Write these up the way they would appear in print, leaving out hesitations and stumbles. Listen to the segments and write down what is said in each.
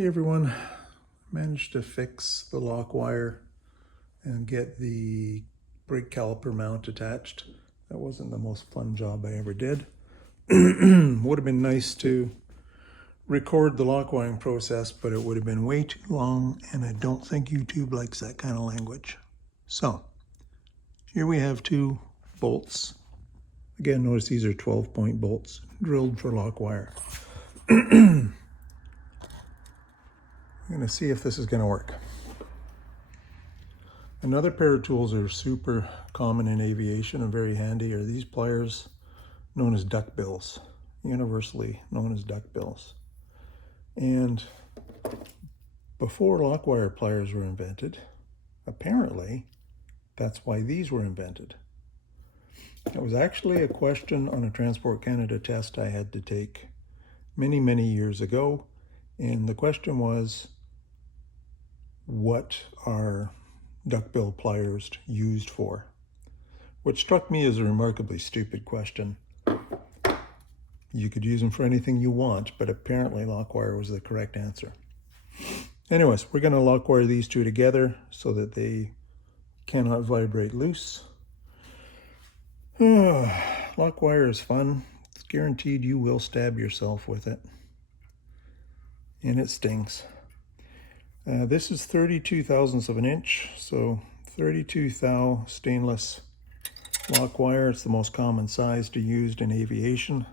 Hey everyone, managed to fix the Lockwire and get the brake caliper mount attached. That wasn't the most fun job I ever did. Would have been nice to record the lockwiring process, but it would have been way too long, and I don't think YouTube likes that kind of language. So here we have two bolts. Again, notice these are 12-point bolts drilled for Lockwire. I'm going to see if this is going to work. Another pair of tools that are super common in aviation and very handy are these pliers known as duck bills, universally known as duck bills. And before Lockwire pliers were invented, apparently that's why these were invented. It was actually a question on a Transport Canada test I had to take many years ago, and the question was, what are duckbill pliers used for? Which struck me as a remarkably stupid question. You could use them for anything you want, but apparently Lockwire was the correct answer. Anyways, we're going to Lockwire these two together so that they cannot vibrate loose. Lockwire is fun. It's guaranteed you will stab yourself with it. And it stings. This is 32 thousandths of an inch, so 32 thou stainless Lockwire. It's the most common size to use in aviation.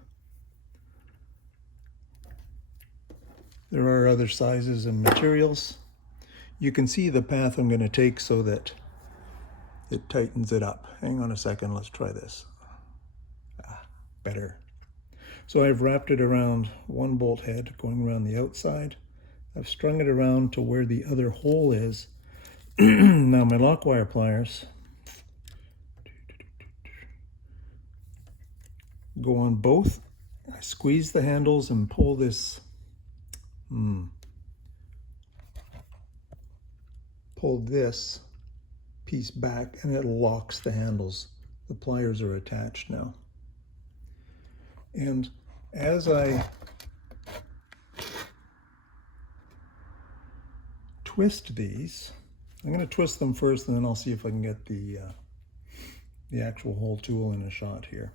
There are other sizes and materials. You can see the path I'm going to take so that it tightens it up. Hang on a second, let's try this. Better. So I've wrapped it around one bolt head going around the outside. I've strung it around to where the other hole is. Now my Lockwire pliers go on both. I squeeze the handles and pull this, pull this piece back, and it locks the handles. The pliers are attached now. And as I twist these, I'm going to twist them first, and then I'll see if I can get the actual hole tool in a shot here.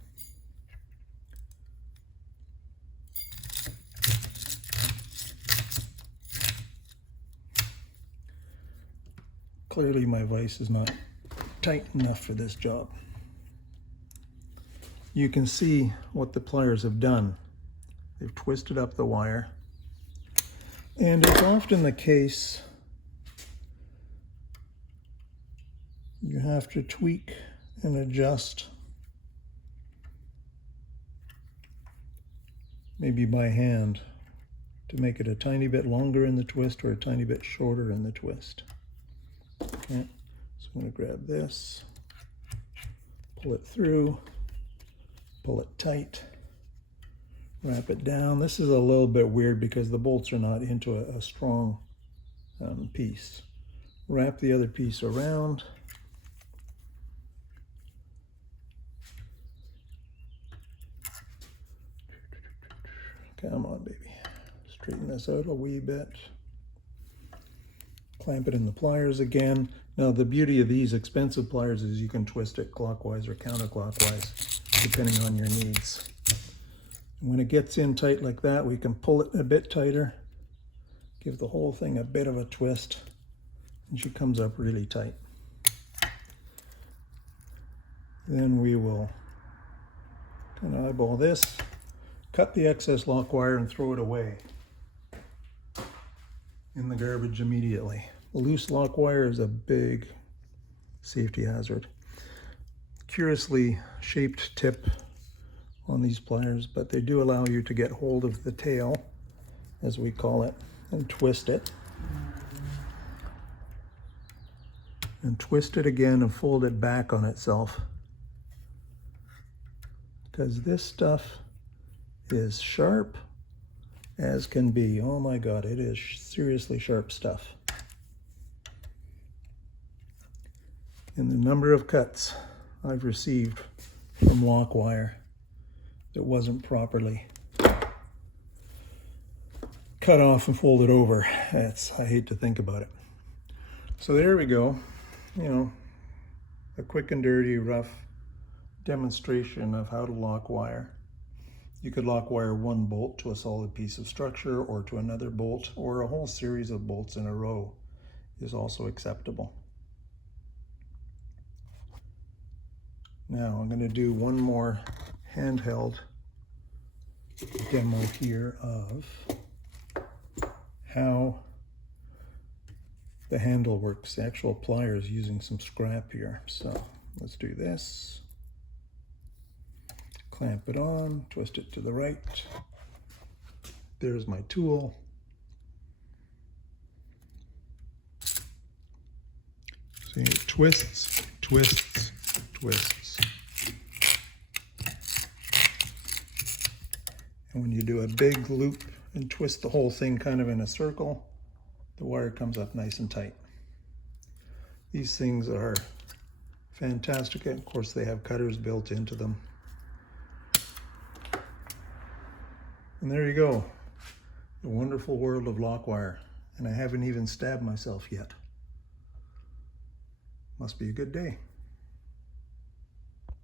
Clearly my vise is not tight enough for this job. You can see what the pliers have done. They've twisted up the wire. And it's often the case you have to tweak and adjust, maybe by hand, to make it a tiny bit longer in the twist or a tiny bit shorter in the twist. Okay, so I'm going to grab this, pull it through, pull it tight, wrap it down. This is a little bit weird because the bolts are not into a strong piece. Wrap the other piece around. Come on, baby. Straighten this out a wee bit. Clamp it in the pliers again. Now, the beauty of these expensive pliers is you can twist it clockwise or counterclockwise, depending on your needs. When it gets in tight like that, we can pull it a bit tighter, give the whole thing a bit of a twist, and she comes up really tight. Then we will kind of eyeball this, cut the excess Lockwire and throw it away in the garbage immediately. Loose Lockwire is a big safety hazard. Curiously shaped tip on these pliers, but they do allow you to get hold of the tail, as we call it, and twist it. And twist it again and fold it back on itself. Because this stuff is sharp as can be. Oh my God, it is seriously sharp stuff. And the number of cuts I've received from Lockwire that wasn't properly cut off and fold it over. I hate to think about it. So there we go. You know, a quick and dirty, rough demonstration of how to lock wire. You could lock wire one bolt to a solid piece of structure or to another bolt, or a whole series of bolts in a row is also acceptable. Now I'm going to do one more handheld demo here of how the handle works, the actual pliers, using some scrap here. So let's do this. Clamp it on, twist it to the right. There's my tool. See, it twists, twists, twists. And when you do a big loop and twist the whole thing kind of in a circle, the wire comes up nice and tight. These things are fantastic. And of course, they have cutters built into them. And there you go, the wonderful world of Lockwire. And I haven't even stabbed myself yet. Must be a good day.